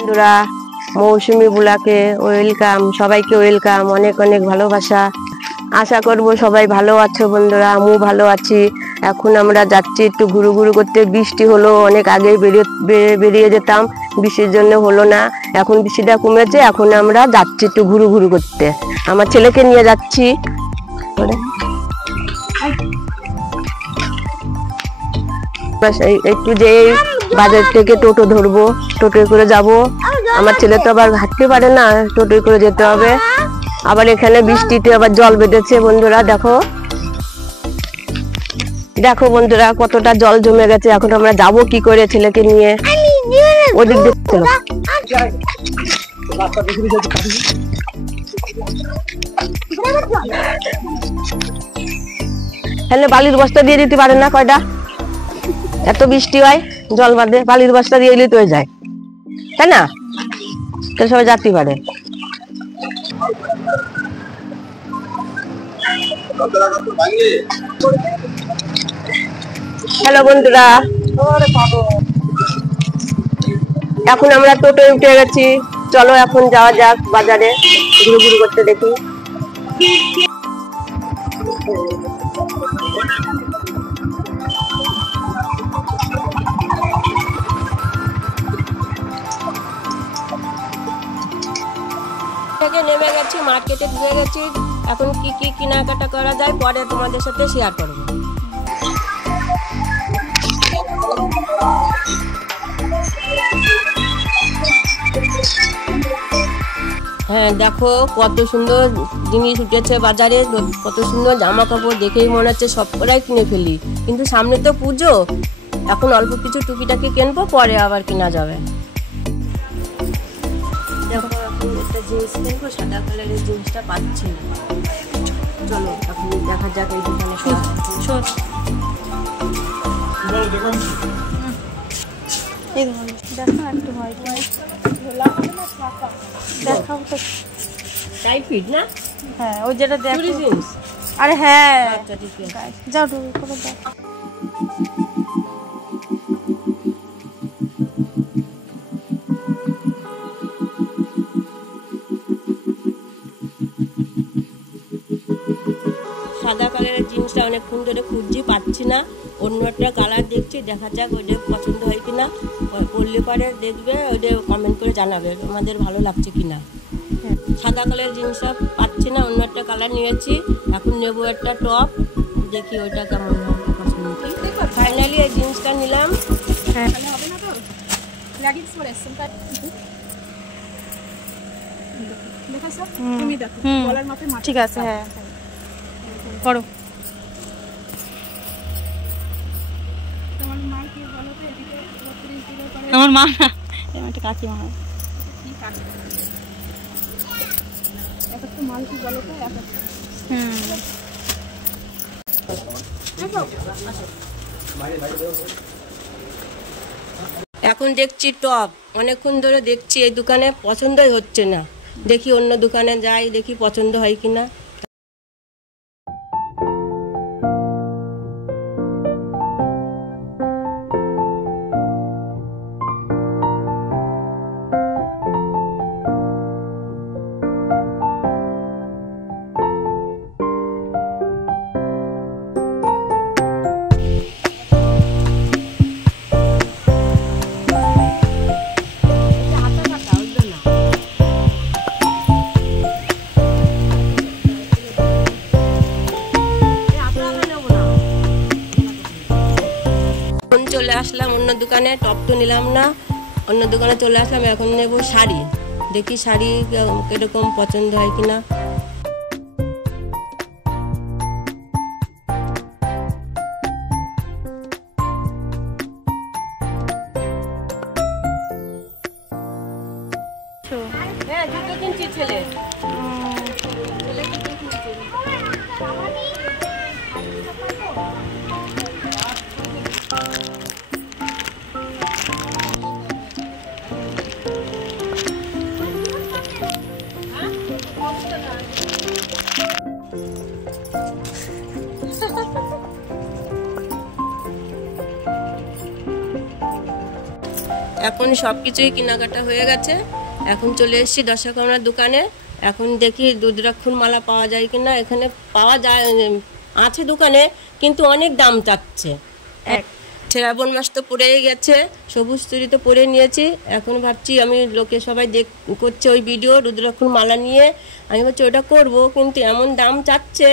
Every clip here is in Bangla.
বন্ধুরা, মৌসুমী ব্লগে ওয়েলকাম, সবাইকে ওয়েলকাম, অনেক অনেক ভালোবাসা। আশা করব সবাই ভালো আছো বন্ধুরা, আমিও ভালো আছি। এখন আমরা যাচ্ছি একটু ঘুরু ঘুরু করতে। বৃষ্টি হলো, অনেক আগেই বেরিয়ে যেতাম, বৃষ্টির জন্য হলো না। এখন বৃষ্টিটা কমেছে, এখন আমরা যাচ্ছি একটু ঘুরু ঘুরু করতে। আমার ছেলেকে নিয়ে যাচ্ছি। একটু যে বাজার থেকে টোটো ধরবো, টোটোয় করে যাব। আমার ছেলে তো আবার হাঁটতে পারে না, টোটোয় করে যেতে হবে। আবার এখানে বৃষ্টিতে আবার জল বেঁধেছে বন্ধুরা, দেখো দেখো বন্ধুরা কতটা জল জমে গেছে। এখন আমরা যাব কি করে ছেলেকে নিয়ে? ওদিক দেখতে হ্যাঁ, বালির বস্তা দিয়ে দিতে পারে না কয়টা? এত বৃষ্টি হয়, জল বাঁধে, বালির বস্তা দিয়ে এলে তো হয়ে যায়, তাই না? তো সবাই যেতে পারে। হ্যালো বন্ধুরা, এখন আমরা টোটোয় উঠে গেছি। চলো এখন যাওয়া যাক বাজারে, ঘুরু ঘুরু করতে। দেখি নেমে গেছি, মার্কেটে ঢুকে গেছি। এখন কি কি কেনাকাটা করা যায় পরে তোমাদের সাথে শেয়ার করবো। হ্যাঁ দেখো কত সুন্দর জিনিস উঠেছে বাজারে, কত সুন্দর জামা কাপড়, দেখেই মনে হচ্ছে সব কটাই কিনে ফেলি। কিন্তু সামনে তো পুজো, এখন অল্প কিছু টুকিটাকি কিনবো, পরে আবার কেনা যাবে। দেখো এখন একটা জিনিস কিনবো, সাদা কালারের জিনিসটা পাচ্ছি না। চলো এখন দেখা যাক এই দোকানে। টাইফয়েড না? হ্যাঁ ওই যেটা দেখো। আরে হ্যাঁ আচ্ছা ঠিক আছে, যাও ঢুকে করে দাও। সাদা কালারের জিনিসটা অনেকক্ষণ ধরে খুঁজছি, পাচ্ছি না। অন্য একটা কালার দেখছি, দেখা যাক ওইটা পছন্দ হয় কিনা। পড়লে পরে দেখবে, ওইটা কমেন্ট করে জানাবে আমাদের ভালো লাগছে কিনা। সাদা কালারের জিনিসটা পাচ্ছি না, অন্য একটা কালার নিয়েছি। এখন নেবো একটা টপ, দেখি ওইটা কেমন হয় পছন্দ। ফাইনালি এই জিনিসটা নিলাম। ঠিক আছে, হ্যাঁ করো। আমার মা না, একটা কাকিমা হয়। এখন দেখছি টপ, অনেকক্ষণ ধরে দেখছি এই দোকানে পছন্দই হচ্ছে না। দেখি অন্য দোকানে যাই, দেখি পছন্দ হয় কিনা। চলে আসলাম অন্য দোকানে, টপ তো নিলাম না, অন্য দোকানে চলে আসলাম। এখন নেব শাড়ি, দেখি শাড়ি কিরকম পছন্দ হয় কিনা। হ্যাঁ জুতো কিনছি ছেলে। এখন সব কিছুই কেনাকাটা হয়ে গেছে। এখন চলে এসেছি দশাকামরার দোকানে। এখন দেখি রুদ্রাক্ষর মালা পাওয়া যায় কিনা। এখানে পাওয়া যায়, আছে দোকানে, কিন্তু অনেক দাম চাচ্ছে। শ্রাবণ মাস তো পড়েই গেছে, সবুজ চুড়ি তো পরে নিয়েছি। এখন ভাবছি, আমি লোকে সবাই করছে ওই ভিডিও রুদ্রাক্ষর মালা নিয়ে, আমি ভাবছি ওটা করবো, কিন্তু এমন দাম চাচ্ছে,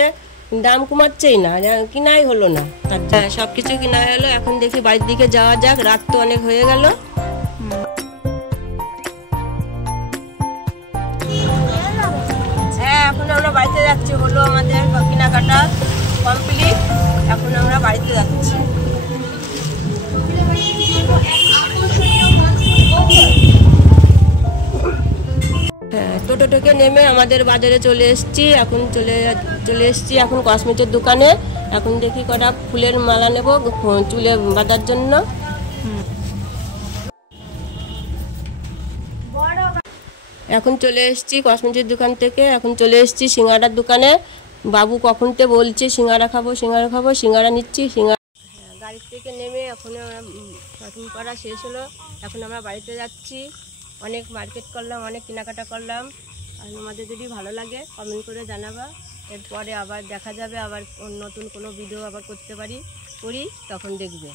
দাম কমাচ্ছেই না, কিনাই হলো না। হ্যাঁ, সব কিছু কিনা হলো। এখন দেখি বাড়ির দিকে যাওয়া যাক, রাত তো অনেক হয়ে গেল। হ্যাঁ, এখন আমরা বাড়িতে যাচ্ছি, হলো আমাদের কেনাকাটা কমপ্লিট। এখন আমরা বাড়িতে যাচ্ছি। হ্যাঁ, টোটো থেকে নেমে আমাদের বাজারে চলে এসেছি। এখন চলে এসেছি এখন কসমেটিকের দোকানে। এখন দেখি কটা ফুলের মালা নেব চুলে বাঁধার জন্য। এখন চলে এসেছি কসমেটিক দোকান থেকে। এখন চলে এসেছি সিঙ্গাড়ার দোকানে। বাবু কখনতে বলছে সিঙ্গাড়া খাবো, সিঙ্গাড়া নিচ্ছি। গাড়ি থেকে নেমে এখন আমরা শপিং করা শেষ হলো। এখন আমরা বাড়িতে যাচ্ছি। অনেক মার্কেট করলাম, অনেক কেনাকাটা করলাম। আর আমাদের যদি ভালো লাগে কমেন্ট করে জানাবা। এরপরে আবার দেখা যাবে, আবার নতুন কোনো ভিডিও আবার করি, তখন দেখবে।